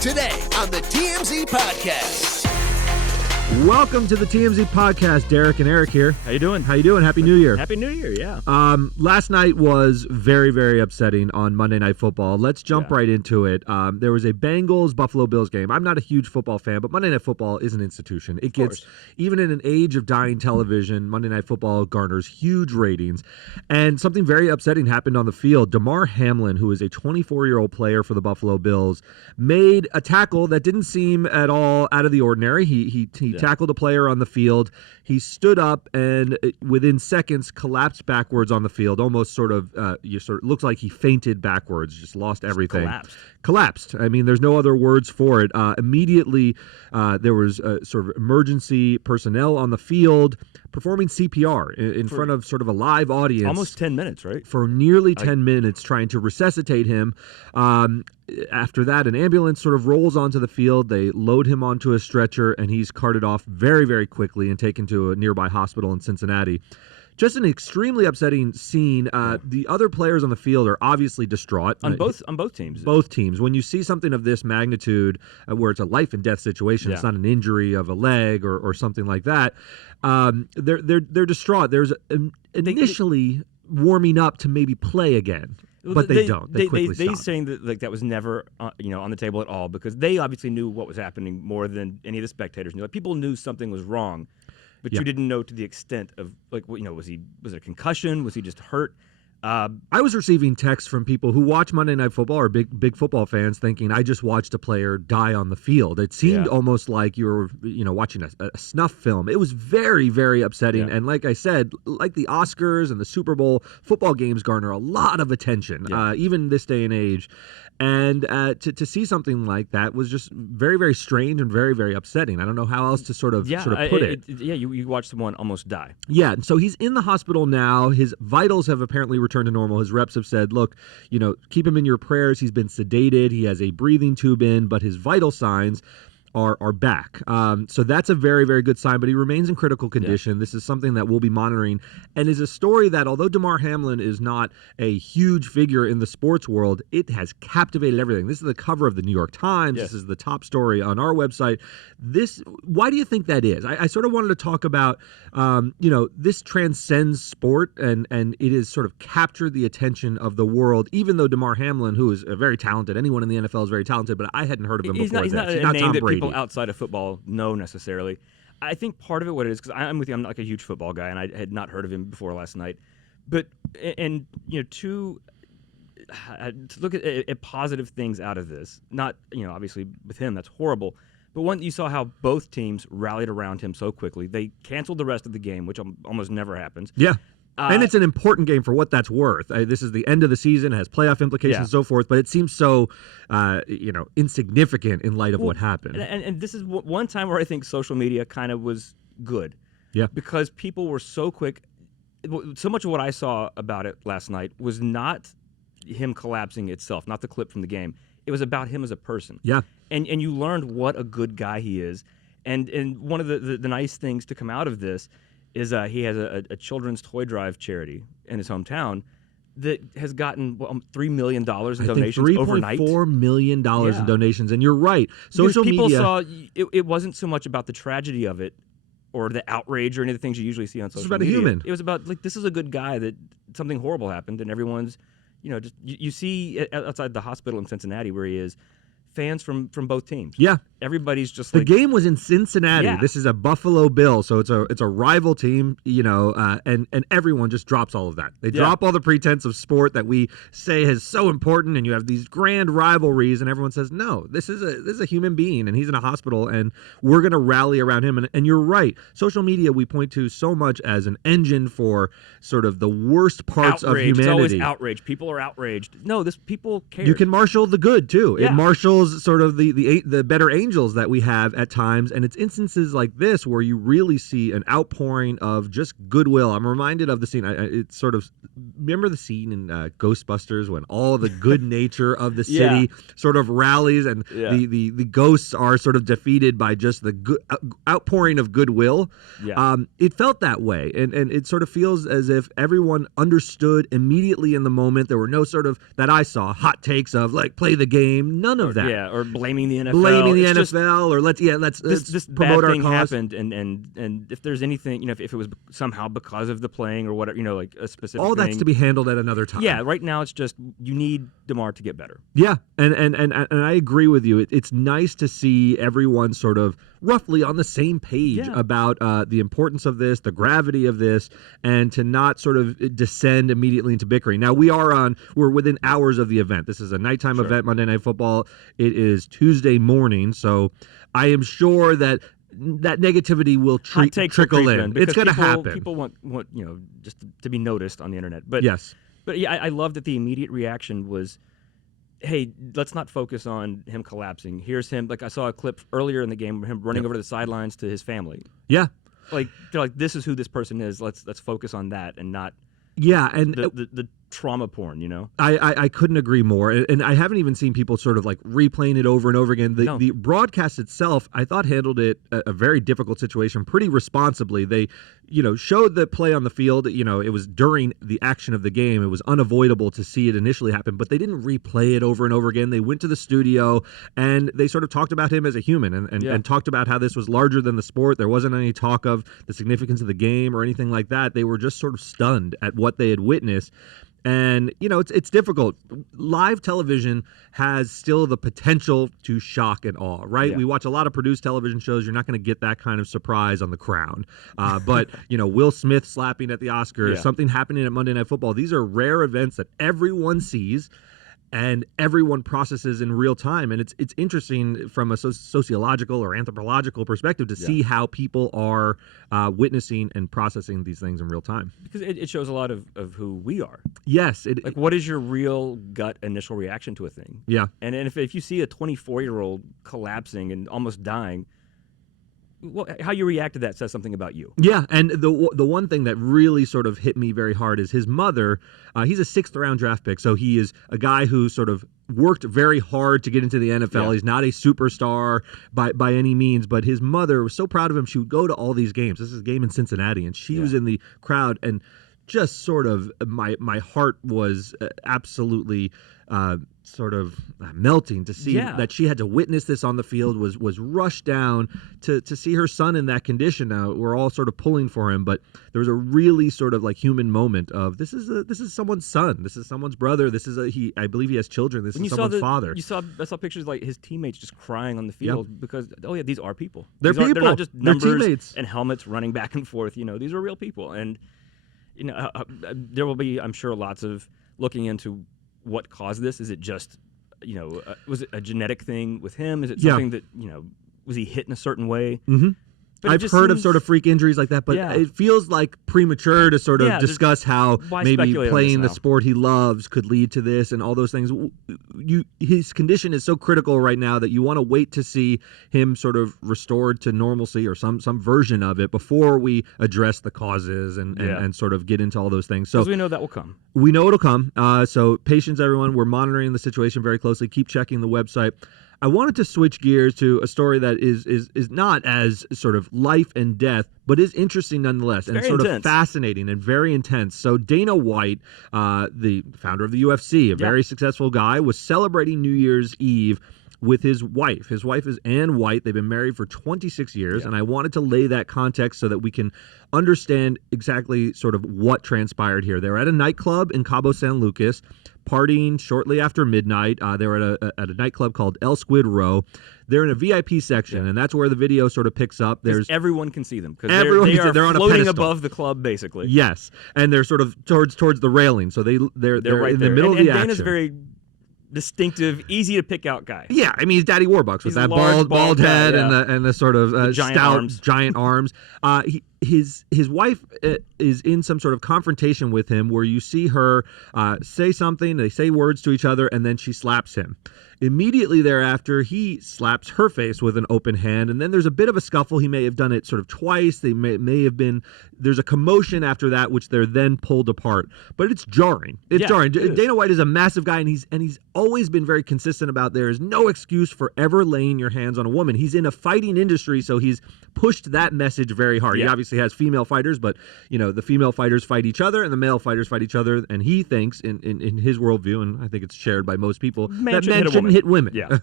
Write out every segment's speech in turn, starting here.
Today on the TMZ Podcast. Welcome to the TMZ Podcast. Derek and Eric here. How you doing? How you doing? Happy New Year. Happy New Year, yeah. Last night was very, very upsetting on Monday Night Football. Let's jump right into it. There was a Bengals-Buffalo Bills game. I'm not a huge football fan, but Monday Night Football is an institution. It gets, even in an age of dying television, Monday Night Football garners huge ratings. And something very upsetting happened on the field. Damar Hamlin, who is a 24-year-old player for the Buffalo Bills, made a tackle that didn't seem at all out of the ordinary. He tackled a player on the field. He stood up and within seconds collapsed backwards on the field, almost looks like he fainted backwards, just lost everything. Collapsed. I mean, there's no other words for it. Immediately, there was sort of emergency personnel on the field performing CPR in front of sort of a live audience. Almost 10 minutes, right? For nearly 10 minutes trying to resuscitate him. After that, an ambulance sort of rolls onto the field. They load him onto a stretcher, and he's carted off very, very quickly and taken to a nearby hospital in Cincinnati. Just an extremely upsetting scene. The other players on the field are obviously distraught. On both teams. Both teams. When you see something of this magnitude, where it's a life and death situation, it's not an injury of a leg or something like that. They're distraught. There's initially warming up to maybe play again. But they don't. They quickly stop. Saying that that was never on the table at all, because they obviously knew what was happening more than any of the spectators knew. Like, people knew something was wrong, but you didn't know to the extent of, like, was it a concussion? Was he just hurt? I was receiving texts from people who watch Monday Night Football or big football fans thinking, I just watched a player die on the field. It seemed almost like you were watching a snuff film. It was very, very upsetting. And like I said, like the Oscars and the Super Bowl, football games garner a lot of attention, even this day and age. And to see something like that was just very, very strange and very, very upsetting. I don't know how else to sort of put it. You watch someone almost die. Yeah, and so he's in the hospital now. His vitals have apparently returned to normal. His reps have said, look, keep him in your prayers. He's been sedated. He has a breathing tube in, but his vital signs are back. So that's a very, very good sign, but he remains in critical condition. This is something that we'll be monitoring, and is a story that, although Damar Hamlin is not a huge figure in the sports world, it has captivated everything. This is the cover of the New York Times. This is the top story on our website. Why do you think that is? I sort of wanted to talk about, this transcends sport, and it has sort of captured the attention of the world, even though Damar Hamlin, who is very talented, anyone in the NFL is very talented, but I hadn't heard of him before. He's not a name that people outside of football know necessarily. I think part of it, what it is, because I'm with you, I'm not like a huge football guy, and I had not heard of him before last night. But to look at positive things out of this, not obviously with him that's horrible, but one, you saw how both teams rallied around him so quickly. They canceled the rest of the game, which almost never happens. Yeah. And it's an important game for what that's worth. This is the end of the season, has playoff implications and so forth, but it seems so, insignificant in light of what happened. And this is one time where I think social media kind of was good. Yeah. Because people were so quick. So much of what I saw about it last night was not him collapsing itself, not the clip from the game. It was about him as a person. Yeah. And you learned what a good guy he is. And one of the nice things to come out of this is he has a children's toy drive charity in his hometown that has gotten $3 million in donations overnight. $3.4 million in donations, and you're right. Social media. People saw it wasn't so much about the tragedy of it or the outrage or any of the things you usually see on social media. It was about a human. It was about, like, this is a good guy that something horrible happened, and everyone's, you see outside the hospital in Cincinnati where he is, fans from both teams. Yeah. Everybody's just the game was in Cincinnati. Yeah. This is a Buffalo Bill, so it's a rival team, and everyone just drops all of that. They drop all the pretense of sport that we say is so important, and you have these grand rivalries, and everyone says, no, this is a human being, and he's in a hospital, and we're going to rally around him. And you're right. Social media we point to so much as an engine for sort of the worst parts of humanity. It's always outrage. People are outraged. No, people care. You can marshal the good too. Yeah. It marshals sort of the better angels that we have at times, and it's instances like this where you really see an outpouring of just goodwill. I'm reminded of the scene. It's sort of, remember the scene in Ghostbusters when all the good nature of the city sort of rallies, and the ghosts are sort of defeated by just the outpouring of goodwill. Yeah. It felt that way, and it sort of feels as if everyone understood immediately in the moment. There were no sort of, that I saw, hot takes of like, play the game. None of that. Yeah, or blaming the NFL. Blaming the it's NFL, or let's this promote bad our thing cause. happened, and if there's anything, if it was somehow because of the playing or whatever, like a specific All thing, that's to be handled at another time. Yeah, right now it's just you need Damar to get better. Yeah, and I agree with you. It's nice to see everyone sort of roughly on the same page about the importance of this, the gravity of this, and to not sort of descend immediately into bickering. Now we're within hours of the event. This is a nighttime event, Monday Night Football. It is Tuesday morning, so I am sure that negativity will trickle in. It's going to happen. People want just to be noticed on the internet. But yes. But yeah, I love that the immediate reaction was, hey, let's not focus on him collapsing. Here's him. Like I saw a clip earlier in the game of him running over to the sidelines to his family. Yeah. Like they're like, this is who this person is. Let's focus on that and not and the trauma porn, I couldn't agree more. And I haven't even seen people sort of like replaying it over and over again. The broadcast itself, I thought, handled it a very difficult situation pretty responsibly. They, showed the play on the field. It was during the action of the game. It was unavoidable to see it initially happen, but they didn't replay it over and over again. They went to the studio and they sort of talked about him as a human and talked about how this was larger than the sport. There wasn't any talk of the significance of the game or anything like that. They were just sort of stunned at what they had witnessed. And, it's difficult. Live television has still the potential to shock and awe, right? Yeah. We watch a lot of produced television shows. You're not going to get that kind of surprise on The Crown. But, Will Smith slapping at the Oscars, something happening at Monday Night Football. These are rare events that everyone sees and everyone processes in real time. And it's interesting from a sociological or anthropological perspective to see how people are witnessing and processing these things in real time. Because it shows a lot of who we are. Yes. Like, what is your real gut initial reaction to a thing? Yeah. And if you see a 24-year-old collapsing and almost dying, how you react to that says something about you. Yeah, and the one thing that really sort of hit me very hard is his mother. He's a 6th-round draft pick, so he is a guy who sort of worked very hard to get into the NFL. Yeah. He's not a superstar by any means, but his mother was so proud of him. She would go to all these games. This is a game in Cincinnati, and she was in the crowd, and just sort of my heart was absolutely sort of melting to see that she had to witness this on the field, was rushed down to see her son in that condition. Now we're all sort of pulling for him, but there was a really sort of like human moment of this is someone's son, this is someone's brother, I believe he has children, this is someone's father. I saw pictures like his teammates just crying on the field because these are people. They're people. They're not just numbers teammates and helmets running back and forth. These are real people, and there will be, I'm sure, lots of looking into what caused this. Is it just, was it a genetic thing with him? Is it something that, was he hit in a certain way? Mm-hmm. I've heard of sort of freak injuries like that, but it feels like premature to sort of discuss how maybe playing the sport he loves could lead to this and all those things. His condition is so critical right now that you want to wait to see him sort of restored to normalcy or some version of it before we address the causes and sort of get into all those things. So because we know that will come. We know it'll come. So patience, everyone. We're monitoring the situation very closely. Keep checking the website. I wanted to switch gears to a story that is not as sort of life and death, but is interesting nonetheless and sort of fascinating and very intense. So Dana White, the founder of the UFC, a very successful guy, was celebrating New Year's Eve with his wife. His wife is Ann White. They've been married for 26 years, and I wanted to lay that context so that we can understand exactly sort of what transpired here. They were at a nightclub in Cabo San Lucas, partying shortly after midnight. They were at a nightclub called El Squid Row. They're in a VIP section, and that's where the video sort of picks up. Everyone can see them because they're on floating a pedestal above the club, basically. Yes, and they're sort of towards the railing, so they're right in there. the middle of the action. Dana's very distinctive, ezy to pick out guy. Yeah, I mean he's Daddy Warbucks with that bald head and the sort of giant arms. His wife is in some sort of confrontation with him where you see her say something, they say words to each other, and then she slaps him. Immediately thereafter, he slaps her face with an open hand, and then there's a bit of a scuffle. He may have done it sort of twice. They may have been. There's a commotion after that, which they're then pulled apart. But it's jarring. It's jarring. Dana White is a massive guy, and he's always been very consistent about there is no excuse for ever laying your hands on a woman. He's in a fighting industry, so he's pushed that message very hard. He obviously obviously has female fighters, but the female fighters fight each other and the male fighters fight each other. And he thinks, in his worldview, and I think it's shared by most people, that men shouldn't hit women. Yeah.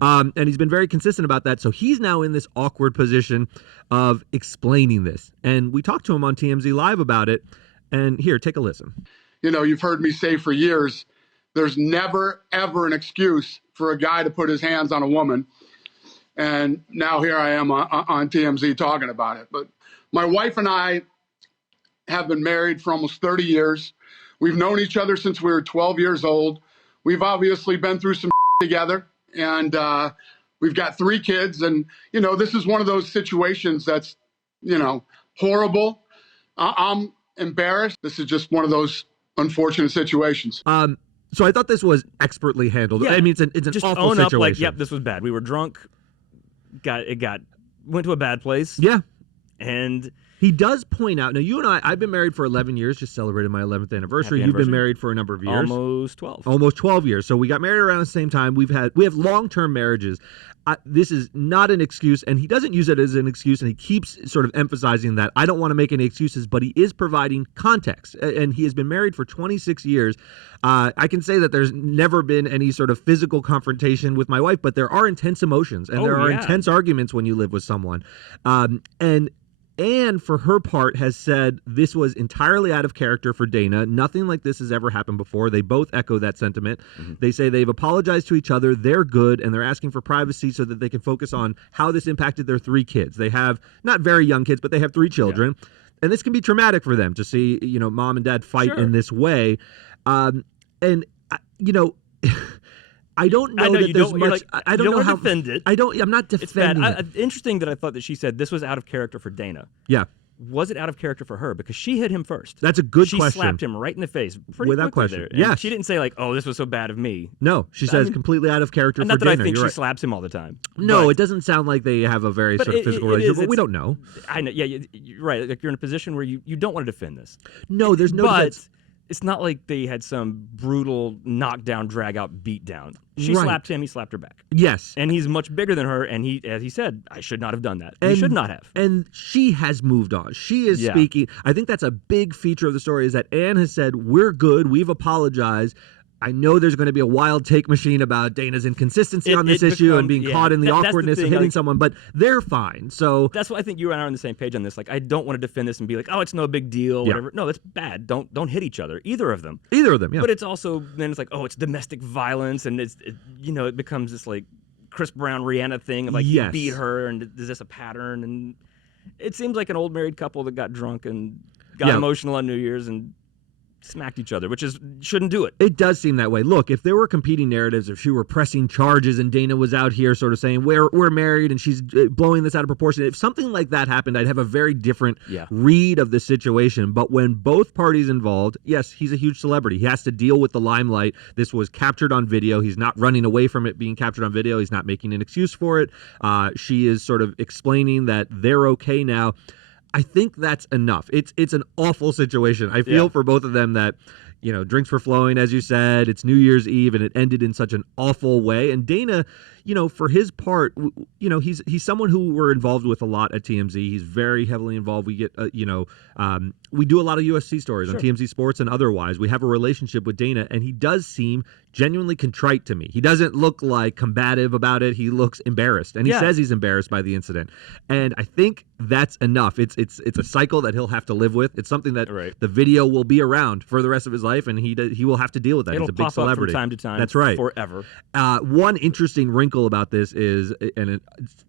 And he's been very consistent about that. So he's now in this awkward position of explaining this. And we talked to him on TMZ Live about it. And here, take a listen. You've heard me say for years, there's never, ever an excuse for a guy to put his hands on a woman. And now here I am on TMZ talking about it. But my wife and I have been married for almost 30 years. We've known each other since we were 12 years old. We've obviously been through some together. And we've got 3 kids. And, this is one of those situations that's, horrible. I'm embarrassed. This is just one of those unfortunate situations. So I thought this was expertly handled. Yeah. I mean, it's an just awful own situation. Up, like, yep, this was bad. We were drunk. Went to a bad place. Yeah. And he does point out, now you and I've been married for 11 years, just celebrated my 11th anniversary. You've been married for a number of years. Almost 12. Almost 12 years. So we got married around the same time. We have long-term marriages. This is not an excuse, and he doesn't use it as an excuse, and he keeps sort of emphasizing that I don't want to make any excuses, but he is providing context, and he has been married for 26 years. I can say that there's never been any sort of physical confrontation with my wife, but there are intense emotions, and there are intense arguments when you live with someone. And Anne, for her part, has said this was entirely out of character for Dana. Nothing like this has ever happened before. They both echo that sentiment. Mm-hmm. They say they've apologized to each other. They're good, and they're asking for privacy so that they can focus on how this impacted their 3 kids. They have not very young kids, but they have 3 children. Yeah. And this can be traumatic for them to see, mom and dad fight in this way. I don't know that there's much. I don't know how to defend it. I'm not defending it. Interesting that I thought that she said this was out of character for Dana. Yeah. Was it out of character for her? Because she hit him first. That's a good question. She slapped him right in the face pretty without quickly question. there. Yeah. She didn't say like, "Oh, this was so bad of me." No, she says completely out of character for Dana. Not that I think she slaps him all the time. No, it doesn't sound like they have a very sort of physical relationship, but we don't know. I know. Yeah, you're right. Like you're in a position where you don't want to defend this. No, there's no defense. It's not like they had some brutal knockdown, drag-out beatdown. She slapped him, he slapped her back. Yes. And he's much bigger than her, and as he said, I should not have done that. He should not have. And she has moved on. She is speaking. I think that's a big feature of the story is that Anne has said, we're good, we've apologized. I know there's going to be a wild take machine about Dana's inconsistency on this issue and being caught in the awkwardness of hitting someone, but they're fine. So that's why I think you and I are on the same page on this. Like, I don't want to defend this and be like, oh, it's no big deal, whatever. No, it's bad. Don't hit each other, either of them. Either of them, yeah. But it's also then it's like, oh, it's domestic violence, and it becomes this like Chris Brown Rihanna thing of like you beat her, and is this a pattern? And it seems like an old married couple that got drunk and got emotional on New Year's and smacked each other, which shouldn't do it. It does seem that way. Look, if there were competing narratives, if she were pressing charges and Dana was out here sort of saying we're married and she's blowing this out of proportion, if something like that happened, I'd have a very different read of the situation. But when both parties involved, yes, he's a huge celebrity. He has to deal with the limelight. This was captured on video. He's not running away from it being captured on video. He's not making an excuse for it. She is sort of explaining that they're okay now. I think that's enough. It's an awful situation. I feel for both of them that, drinks were flowing, as you said. It's New Year's Eve, and it ended in such an awful way. And Dana, for his part, he's someone who we're involved with a lot at TMZ. He's very heavily involved. We get, we do a lot of UFC stories on TMZ Sports and otherwise. We have a relationship with Dana, and he does seem genuinely contrite to me. He doesn't look like combative about it. He looks embarrassed, and he says he's embarrassed by the incident. And I think that's enough. It's a cycle that he'll have to live with. It's something that the video will be around for the rest of his life, and he will have to deal with that. It'll He's a big pop celebrity. Up from time to time. That's right. Forever. One interesting wrinkle about this is, and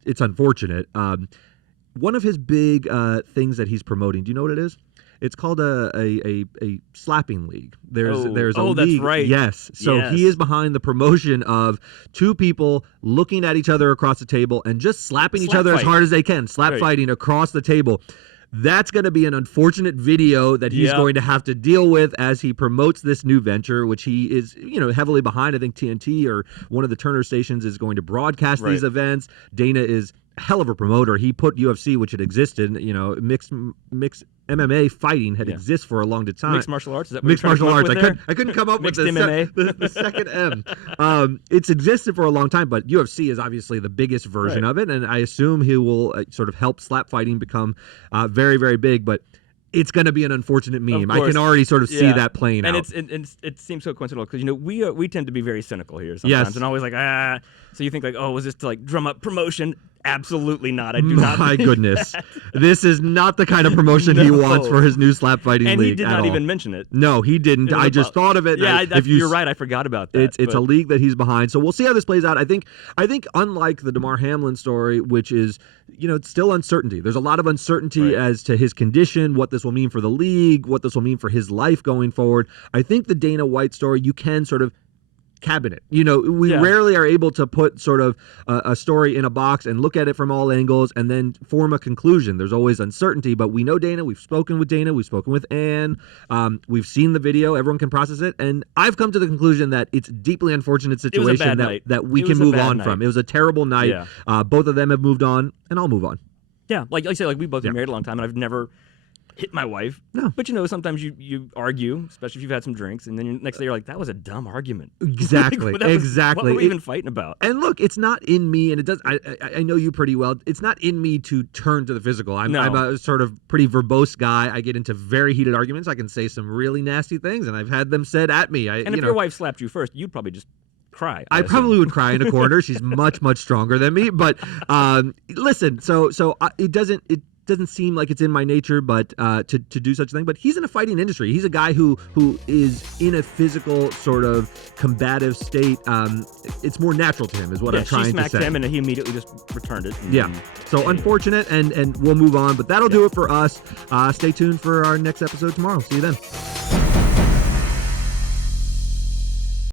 it's unfortunate, one of his big things that he's promoting, do you know what it is? It's called a slapping league. There's a league. That's right. Yes. So he is behind the promotion of 2 people looking at each other across the table and just slapping each other as hard as they can. Slap fighting across the table. That's going to be an unfortunate video that he's going to have to deal with as he promotes this new venture, which he is, heavily behind. I think TNT or one of the Turner stations is going to broadcast these events. Dana is a hell of a promoter. He put UFC, which had existed, mixed MMA fighting had exists for a long time. Mixed martial arts? Is that what Mixed martial arts. I couldn't come up with the second M. It's existed for a long time, but UFC is obviously the biggest version of it, and I assume he will sort of help slap fighting become very, very big, but it's going to be an unfortunate meme. I can already sort of see that playing out. And it seems so coincidental because, we tend to be very cynical here sometimes and always like, so you think like, oh, was this to like drum up promotion? Absolutely not. I do not. My goodness. This is not the kind of promotion he wants for his new slap fighting league. And he did not even mention it. No, he didn't. I just thought of it. Yeah, you're right. I forgot about that. It's a league that he's behind. So we'll see how this plays out. I think unlike the Damar Hamlin story, which is, it's still uncertainty. There's a lot of uncertainty as to his condition, what this will mean for the league, what this will mean for his life going forward. I think the Dana White story, you can sort of cabinet. We rarely are able to put sort of a story in a box and look at it from all angles and then form a conclusion. There's always uncertainty, but we know Dana. We've spoken with Dana. We've spoken with Ann. We've seen the video. Everyone can process it. And I've come to the conclusion that it's a deeply unfortunate situation that we can move on from. It was a terrible night. Yeah. Both of them have moved on, and I'll move on. Yeah. Like I say, we both been married a long time, and I've never hit my wife. No. But sometimes you argue, especially if you've had some drinks, and then next day you're like, that was a dumb argument. Exactly. Exactly. What were we even fighting about? And look, it's not in me, and it does. I know you pretty well. It's not in me to turn to the physical. I'm a sort of pretty verbose guy. I get into very heated arguments. I can say some really nasty things, and I've had them said at me. And if your wife slapped you first, you'd probably just cry. I probably would cry in a corner. She's much, much stronger than me. But listen, so it doesn't seem like it's in my nature, but to do such a thing. But he's in a fighting industry. He's a guy who is in a physical sort of combative state. It's more natural to him, is what I'm trying to say. She smacked him, and he immediately just returned it. So unfortunate, and we'll move on. But that'll do it for us. Stay tuned for our next episode tomorrow. See you then.